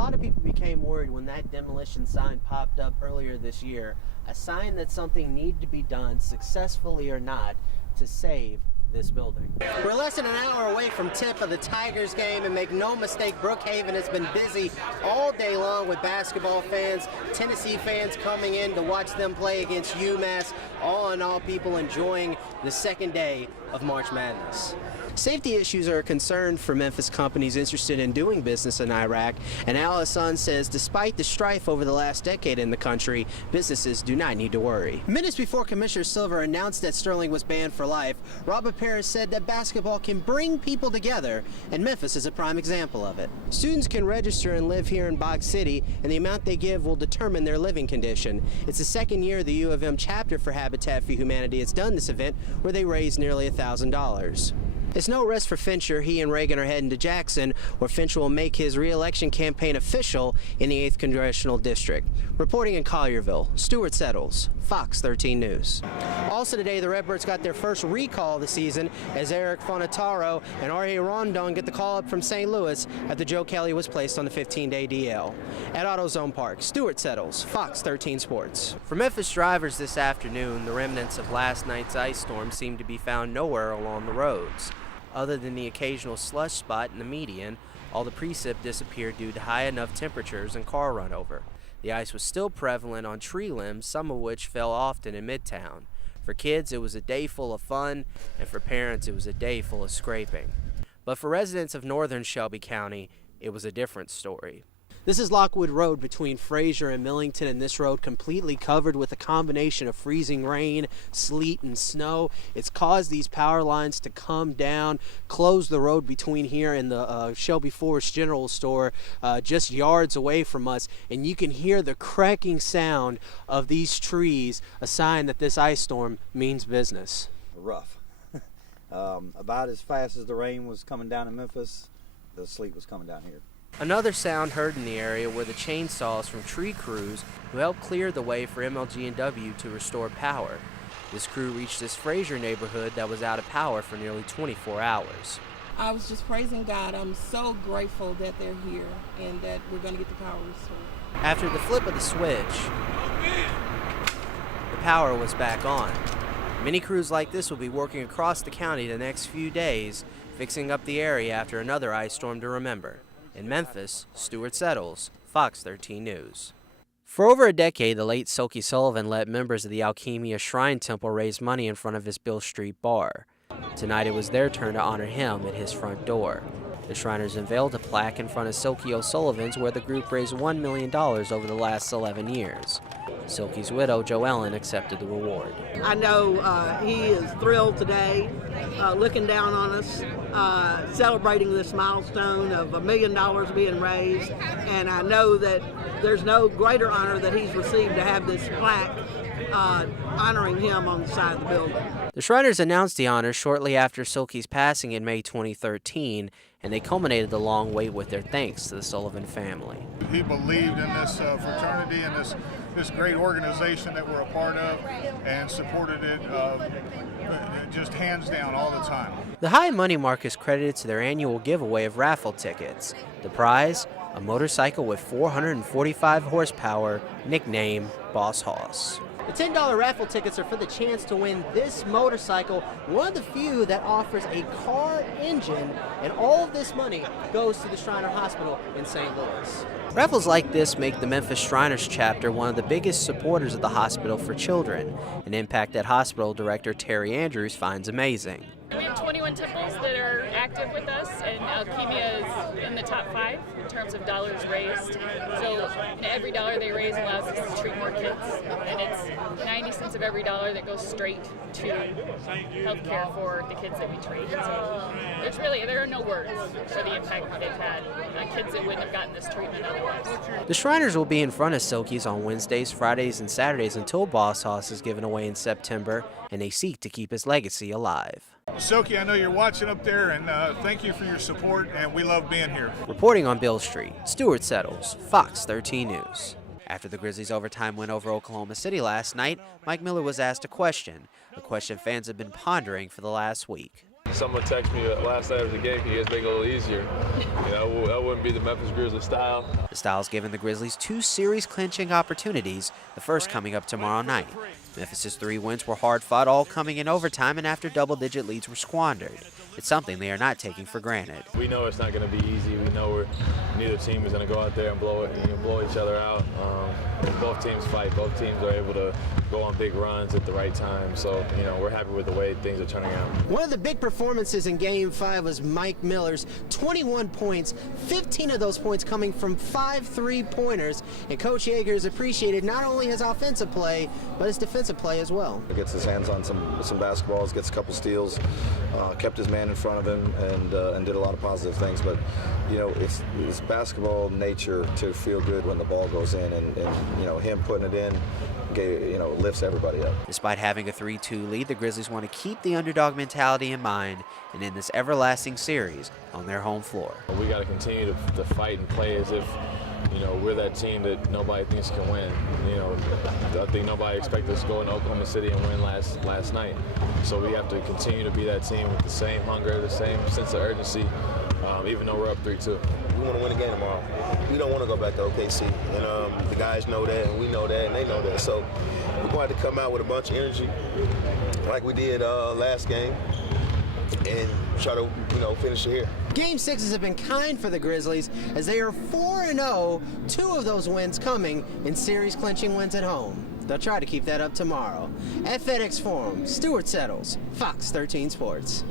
lot of people became worried when that demolition sign popped up earlier this year, a sign that something needed to be done, successfully or not, to save this building. We're less than an hour away from tip of the Tigers game, and make no mistake, Brookhaven has been busy all day long with basketball fans, Tennessee fans coming in to watch them play against UMass. All in all, people enjoying the second day of March Madness. Safety issues are a concern for Memphis companies interested in doing business in Iraq, and Al Hassan says despite the strife over the last decade in the country, businesses do not need to worry. Minutes before Commissioner Silver announced that Sterling was banned for life, Robert Parrish said that basketball can bring people together, and Memphis is a prime example of it. Students can register and live here in Box City, and the amount they give will determine their living condition. It's the second year the U of M chapter for Habitat for Humanity has done this event, where they raised nearly $1,000. It's no rest for Fincher. He and Reagan are heading to Jackson, where Fincher will make his re-election campaign official in the 8th Congressional District. Reporting in Collierville, Stuart Settles, Fox 13 News. Also today, the Redbirds got their first recall of the season as Eric Fonataro and R.A. Rondon get the call up from St. Louis after Joe Kelly was placed on the 15-day DL. At AutoZone Park, Stuart Settles, Fox 13 Sports. For Memphis drivers this afternoon, the remnants of last night's ice storm seem to be found nowhere along the roads. Other than the occasional slush spot in the median, all the precip disappeared due to high enough temperatures and car runover. The ice was still prevalent on tree limbs, some of which fell often in Midtown. For kids, it was a day full of fun, and for parents, it was a day full of scraping. But for residents of northern Shelby County, it was a different story. This is Lockwood Road between Fraser and Millington, and this road completely covered with a combination of freezing rain, sleet, and snow. It's caused these power lines to come down, close the road between here and the Shelby Forest General Store, just yards away from us, and you can hear the cracking sound of these trees, a sign that this ice storm means business. Rough. About as fast as the rain was coming down in Memphis, the sleet was coming down here. Another sound heard in the area were the chainsaws from tree crews who helped clear the way for MLG&W to restore power. This crew reached this Fraser neighborhood that was out of power for nearly 24 hours. I was just praising God. I'm so grateful that they're here and that we're going to get the power restored. After the flip of the switch, the power was back on. Many crews like this will be working across the county the next few days, fixing up the area after another ice storm to remember. In Memphis, Stuart Settles, Fox 13 News. For over a decade, the late Silky Sullivan let members of the Alchemia Shrine Temple raise money in front of his Bill Street bar. Tonight it was their turn to honor him at his front door. The Shriners unveiled a plaque in front of Silky O'Sullivan's where the group raised $1 million over the last 11 years. Silky's widow, Jo Ellen, accepted the reward. I know he is thrilled today, looking down on us, celebrating this milestone of $1 million being raised, and I know that there's no greater honor that he's received to have this plaque honoring him on the side of the building. The Shriners announced the honor shortly after Silky's passing in May 2013, and they culminated the long wait with their thanks to the Sullivan family. He believed in this fraternity and this great organization that we're a part of, and supported it just hands down all the time. The high money mark is credited to their annual giveaway of raffle tickets. The prize, a motorcycle with 445 horsepower, nicknamed Boss Hoss. The $10 raffle tickets are for the chance to win this motorcycle, one of the few that offers a car engine, and all of this money goes to the Shriner Hospital in St. Louis. Raffles like this make the Memphis Shriners chapter one of the biggest supporters of the hospital for children, an impact that hospital director Terry Andrews finds amazing. We have 21 temples that are active with us, and Alchemia is in the top 5 in terms of dollars raised. So every dollar they raise allows us to treat more kids, and it's 90 cents of every dollar that goes straight to health care for the kids that we treat. So there are no words for the impact they've had on kids that wouldn't have gotten this treatment otherwise. The Shriners will be in front of Silky's on Wednesdays, Fridays, and Saturdays until Boss Hoss is given away in September, and they seek to keep his legacy alive. Silky, I know you're watching up there, and thank you for your support, and we love being here. Reporting on Bill Street, Stuart Settles, Fox 13 News. After the Grizzlies' overtime win over Oklahoma City last night, Mike Miller was asked a question fans have been pondering for the last week. Someone texted me last night of the game, can you guys make it a little easier? You know, that wouldn't be the Memphis Grizzlies style. The style's given the Grizzlies 2 series-clinching opportunities, the first coming up tomorrow night. Memphis's 3 wins were hard-fought, all coming in overtime and after double-digit leads were squandered. It's something they are not taking for granted. We know it's not going to be easy. We know neither team is going to go out there and blow each other out. Both teams fight. Both teams are able to go on big runs at the right time. So, you know, we're happy with the way things are turning out. One of the big performances in Game 5 was Mike Miller's 21 points, 15 of those points coming from 5 3-pointers. And Coach Yeager's appreciated not only his offensive play, but his defensive play as well. He gets his hands on some basketballs, gets a couple steals, kept his man in front of him, and did a lot of positive things. But, you know, it's basketball nature to feel good when the ball goes in, and you know, him putting it in, lifts everybody up. Despite having a 3-2 lead, the Grizzlies want to keep the underdog mentality in mind and in this everlasting series on their home floor. We got to continue to fight and play as if, you know, we're that team that nobody thinks can win. You know, I think nobody expected us to go into Oklahoma City and win last night. So we have to continue to be that team with the same hunger, the same sense of urgency, even though we're up 3-2. We want to win a game tomorrow. We don't want to go back to OKC. And the guys know that, and we know that, and they know that. So we're going to have to come out with a bunch of energy like we did last game and try to, finish it here. Game 6s have been kind for the Grizzlies as they are 4-0, 2 of those wins coming in series-clinching wins at home. They'll try to keep that up tomorrow. At FedEx Forum, Stuart Settles, Fox 13 Sports.